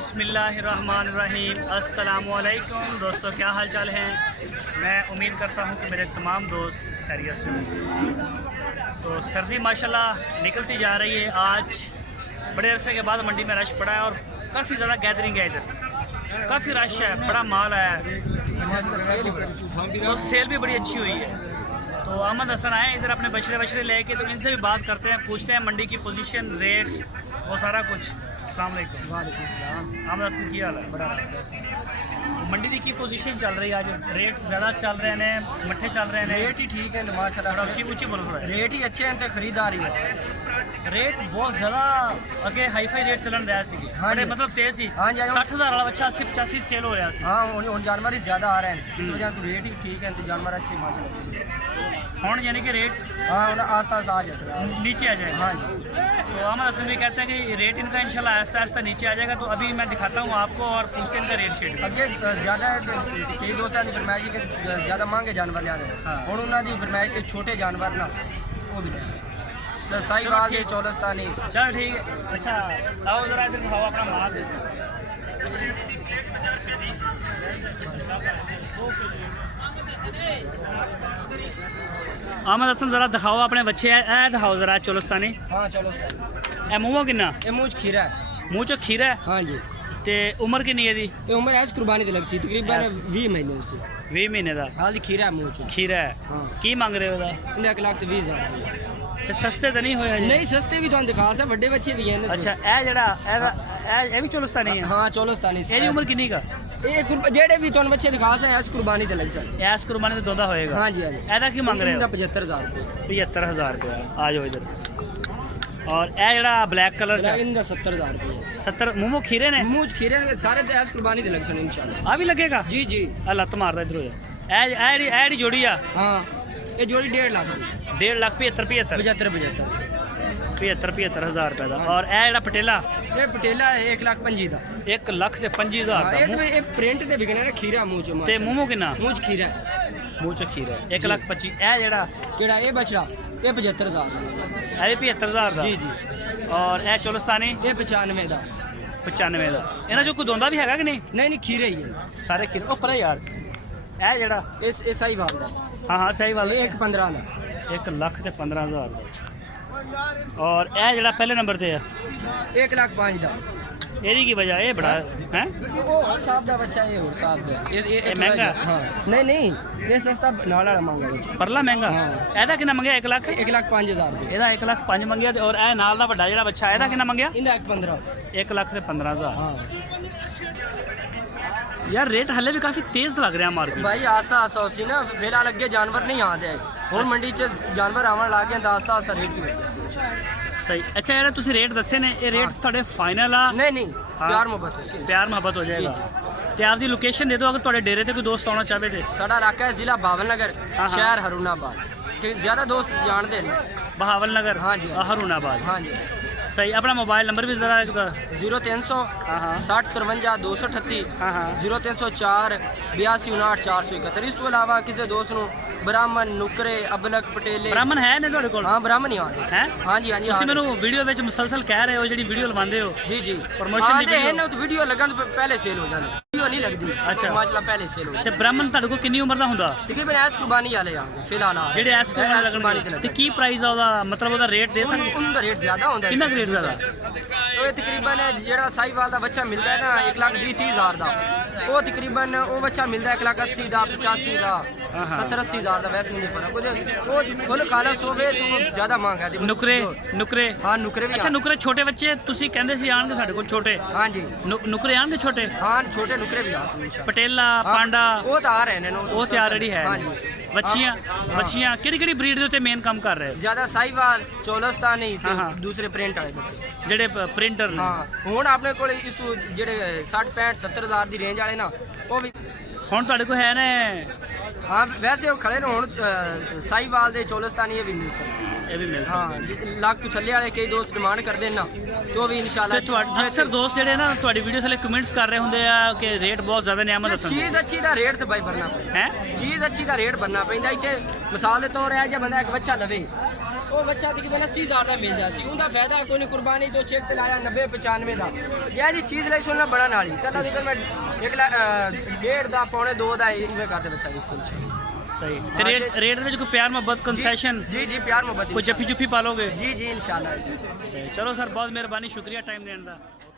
बिस्मिल्लाहिर्रहमानिर्रहीम। अस्सलामुअलैकुम दोस्तों, क्या हाल चाल हैं। मैं उम्मीद करता हूं कि मेरे तमाम दोस्त खैरियत से होंगे। तो सर्दी माशाल्लाह निकलती जा रही है। आज बड़े अरसे के बाद मंडी में रश पड़ा है और काफ़ी ज़्यादा गैदरिंग है, इधर काफ़ी रश है, बड़ा माल आया है, तो सेल भी बड़ी अच्छी हुई है। तो अहमद हसन आए इधर अपने बछड़े लेके, तो इनसे भी बात करते हैं, पूछते हैं मंडी की पोजीशन, रेट, वो सारा कुछ। अस्सलाम वालेकुम। वालेकुम सलाम। अहमद हसन की हाल है? बड़ा मंडी दी की पोजीशन चल रही है आज? रेट ज़्यादा चल रहे हैं, मट्ठे चल रहे हैं? रेट ही ठीक है माशाल्लाह, ऊँची बोलो थोड़ा। रेट ही अच्छे हैं तो खरीदार ही अच्छे। रेट बहुत ज़्यादा अगे हाईफाई रेट चलन रहा सी, हाँ बड़े जी। मतलब तेज ही। हाँ जी, 60,000 वाला बच्चा 80-85 सेल हो रहा सी। हाँ उन जानवर ही ज़्यादा आ रहे हैं, इस वजह तो रेट ही ठीक है, तो जानवर अच्छे माशाल्लाह से। हूँ यानी कि रेट हाँ उन्हें आस्ता आस्ता आ जाए नीचे आ जाएगा। हाँ जी। तो अहमद हसन भी कहते हैं कि रेट इनका इंशाल्लाह आहिस्ता आहिस्ता नीचे आ जाएगा। तो अभी मैं दिखाता हूँ आपको और पूछते हैं इनका रेट शेट। अगे ज़्यादा कई दोस्तों ने फरमाया जी कि ज़्यादा महंगे जानवर लिया हाँ। हूँ उन्होंने फरमाया कि छोटे जानवर ना वो भी सही बात है, चौलस्तानी। चल ठीक है। अच्छा आओ ज़रा इधर दिखाओ अपना माल। अहमद हसन ज़रा दिखाओ अपने बच्चे, ऐ दिखाओ ज़रा चौलस्तानी। हाँ चौलस्तानी। ए मूँह किन्ना? ये मूँछ खीरा है। मूँह च खीरा है। हाँ जी। ते उम्र किन्नी है दी? ये उम्र ऐस कुर्बानी ते लग सी तकरीबन 20 महीने से। 20 महीने का हाल दी खीरा है मूँछ। खीरा है। हाँ। की मंग रहे हो दा? 1,20,000। फिर सस्ते तो नहीं होए हजे? नहीं सस्ते भी तुहानू दिखा सा, बड़े बच्चे भी हैं। अच्छा ए जड़ा ए भी चौलस्तानी है? हाँ चौलस्तानी से। एदी उम्र किन्नी का? ये जेड़े भी तुहानू बच्चे दिखा सा ऐस कुर्बानी ते लग सा। ऐस कुर्बानी तो दोंदा होएगा। हाँ जी हाँ जी। एदा की मंग रहे हो? 75,000 रुपये। 75,000 रुपया। आ जाओ इधर। और ए जड़ा ब्लैक कलर चा? इनका 70,000 रुपये। 70 मुँह खीरे ने? मूँछ खीरे ने सारे ते ऐस कुर्बानी ते लग सन इंशाल्लाह। आ भी लगेगा? जी जी। लत मारदा इधर हो जा। ए जोड़ी आ? हाँ ये जोड़ी 1.5 लाख। 1.5 लाख 75 75,000 रुपये का। और ए जड़ा पटेला? ये पटेला है 1,25,000 दा। 1,25,000 हाँ, का। ये प्रिंट ते बिकने ना खीरा मूँछ ते मुँह किन्ना? मूँछ खीरा। मुँह च खीरा 1,25,000। ए जड़ा केड़ा ये बछड़ा ये 75,000 दा। ए 75,000 का। जी जी। और ए चौलस्तानी? ये 95 दा। 95 का। इन्हां जो कोई दोंदा भी हैगा कि नहीं? नहीं खीरे ही है सारे खीरे। ओ पर यार ए जड़ा? इस सही बात है। हाँ हाँ सही बात है। 1,15 दा। 1,15,000 का। और ए जड़ा पहले नंबर ते है? 1,05,000 दा। एदी की वजह ये बड़ा है? वो और साहब दा बच्चा ये और साहब दा। ये महंगा? हाँ नहीं ये सस्ता नाल वाला महंगा बच्चा। परला महंगा? हाँ। एदा किन्ना मंगया? 1 लाख? 1,05,000 रुपये। एदा 1,05,000 मंगया। और ए नाल दा बड़ा जड़ा बच्चा एदा किन्ना मंगया? इंदा 1,15। 1,15,000। हाँ यार रेट हले भी काफी तेज लग रहा है मार्केट। भाई आस्ता आस्ता उसी ना फिलहाल अगे जानवर नहीं आते और मंडी च जानवर आवन लग गए, आस्ता आस्ता रेट भी बढ़ते। सही। अच्छा यार तुसी रेट दसे ने, ये रेट थोड़े फाइनल आ? नहीं हाँ। प्यार मोहब्बत प्यार मोहब्बत हो जाएगा। ते आपकी लोकेशन दे दो अगर थोड़े डेरे ते कोई दोस्त आना चाहे ते। साडा इलाका है जिला बावलनगर, हाँ। शहर हरुणाबाद। ज्यादा दोस्त जानते हैं। बहावल नगर? हाँ जी। हरुणाबाद। हाँ जी। सही। अपना मोबाइल नंबर भी जरा? 0300 हाँ। 60 53 238। हाँ हाँ। 0304 82 59 471। इस तो अलावा किसी दोस्त ਨੂੰ ब्राह्मण नुकरे अबलक पटेले ब्राह्मण है ने ਤੁਹਾਡੇ ਕੋਲ? हाँ ब्राह्मण ही आते हैं? हाँ जी हाँ जी। ਤੁਸੀਂ ਮੈਨੂੰ ਵੀਡੀਓ ਵਿੱਚ ਮੁਸਲਸਲ ਕਹਿ ਰਹੇ ਹੋ ਜਿਹੜੀ ਵੀਡੀਓ ਲਵਾਉਂਦੇ ਹੋ? जी जी। प्रमोशन दी आते हैं वीडियो? ना तो वीडियो लगन तो पहले सेल हो जाती, वीडियो नहीं लगती। अच्छा। माशाल्लाह पहले सेल हो ਤੇ ਬ੍ਰਾਹਮਣ ਤੁਹਾਡੇ ਕੋਲ ਕਿੰਨੀ ਉਮਰ ਦਾ ਹੁੰਦਾ? तकरीबन ऐस कुर्बानी वाले आते फिलहाल ਜਿਹੜੇ ਐਸ ਕੋਲ ਲੱਗਣਗੇ? ਤੇ ਕੀ ਪ੍ਰਾਈਸ ਆ ਉਹਦਾ, ਮਤਲਬ ਉਹਦਾ ਰੇਟ ਦੇ ਸਕਦੇ? उनका रेट ज्यादा होता है। ਕਿੰਨਾ ਰੇਟ ਜ਼ਿਆਦਾ? ਉਹ ਤਕਰੀਬਨ ਜਿਹੜਾ ਸਾਈਵਾਲ ਦਾ ਬੱਚਾ ਮਿਲਦਾ ਹੈ ਨਾ 1,20,30,000 ਦਾ, ਉਹ ਤਕਰੀਬਨ ਉਹ ਬੱਚਾ ਮਿਲਦਾ 1,80,000 ਦਾ, 85,000 ਦਾ, 70-80,000 ਦਾ। ਵੈਸੇ ਨਹੀਂ ਫਰਕ ਉਹ ਫੁੱਲ ਖਾਲਸ ਹੋਵੇ ਤਾਂ ਉਹ ਜ਼ਿਆਦਾ ਮਹਿੰਗਾ ਹੈ। ਨੁਕਰੇ? ਹਾਂ ਨੁਕਰੇ ਵੀ। ਅੱਛਾ ਨੁਕਰੇ ਛੋਟੇ ਬੱਚੇ ਤੁਸੀਂ ਕਹਿੰਦੇ ਸੀ ਆਣਗੇ ਸਾਡੇ ਕੋਲ ਛੋਟੇ? ਹਾਂ ਜੀ। ਨੁਕਰੇ ਆਣਗੇ ਛੋਟੇ? ਹਾਂ ਛੋਟੇ ਨੁਕਰੇ ਵੀ ਆ ਸਕਦੇ। ਪਟੇਲਾ ਪਾਂਡਾ ਉਹ ਤਾਂ ਆ ਰਹੇ ਨੇ। ਉਹ ਤਿਆਰ ਰੈਡੀ ਹੈ? ਹਾਂ ਜੀ। ਬੱਚੀਆਂ ਕਿਹੜੀ ਬਰੀਡ ਦੇ ਉੱਤੇ ਮੇਨ ਕੰਮ ਕਰ ਰਹੇ? ਜ਼ਿਆਦਾ ਸਾਈਵਾਲ, ਚੌਲਸਤਾਨੀ ਤੇ ਹਾਂ। ਦੂਸਰੇ ਪ੍ਰਿੰਟ ਵਾਲੇ ਬੱਚੇ ਜਿਹੜੇ ਪ੍ਰਿੰਟਰ ਨੇ? ਹਾਂ ਹੁਣ ਆਪਣੇ ਕੋਲ ਇਸ ਤੋਂ ਜਿਹੜੇ 60 65 70,000 ਦੀ ਰੇਂਜ ਵਾਲੇ ਨਾ ਉਹ ਵੀ ਹੁਣ ਤੁਹਾਡੇ ਕੋਲ ਹੈ ਨੇ? हाँ वैसे वो खड़े ने हुण साहिवाल दे चौलस्तानी ये भी मिल सकते। ये भी मिल हाँ लाख तो थल्ले वाले कई दोस्त डिमांड करते हैं ना तो भी इंशाल्लाह। ਤੇ ਅਕਸਰ ਦੋਸਤ ਜਿਹੜੇ ਨਾ ਤੁਹਾਡੀ ਵੀਡੀਓ ਥੱਲੇ ਕਮੈਂਟਸ ਕਰ ਰਹੇ ਹੁੰਦੇ ਆ ਕਿ ਰੇਟ ਬਹੁਤ ਜ਼ਿਆਦਾ ਨੇ ਅਹਿਮਦ ਹਸਨ। चीज़ अच्छी दा रेट तो भाई भरना पैंदा है? चीज़ अच्छी दा रेट भरना पैंदा। इत्थे मिसाल दे तौर है जे बंदा एक बच्चा लवे वो बच्चा तकरीबन 80,000 का मिल जासी उनका फायदा कोई नहीं कुर्बानी तो चेक ते लाया 90-95 का यार चीज़ लाई सुनना बड़ा नाली तला तक मैं 1.5 का पौने 2 का इवे करते बच्चा सही ते रेट में कोई प्यार मोहब्बत कंसेशन जी प्यार मोहब्बत कोई जफ्फी जुफ्फी पालोगे जी इंशाल्लाह सही चलो सर बहुत मेहरबानी शुक्रिया टाइम देने का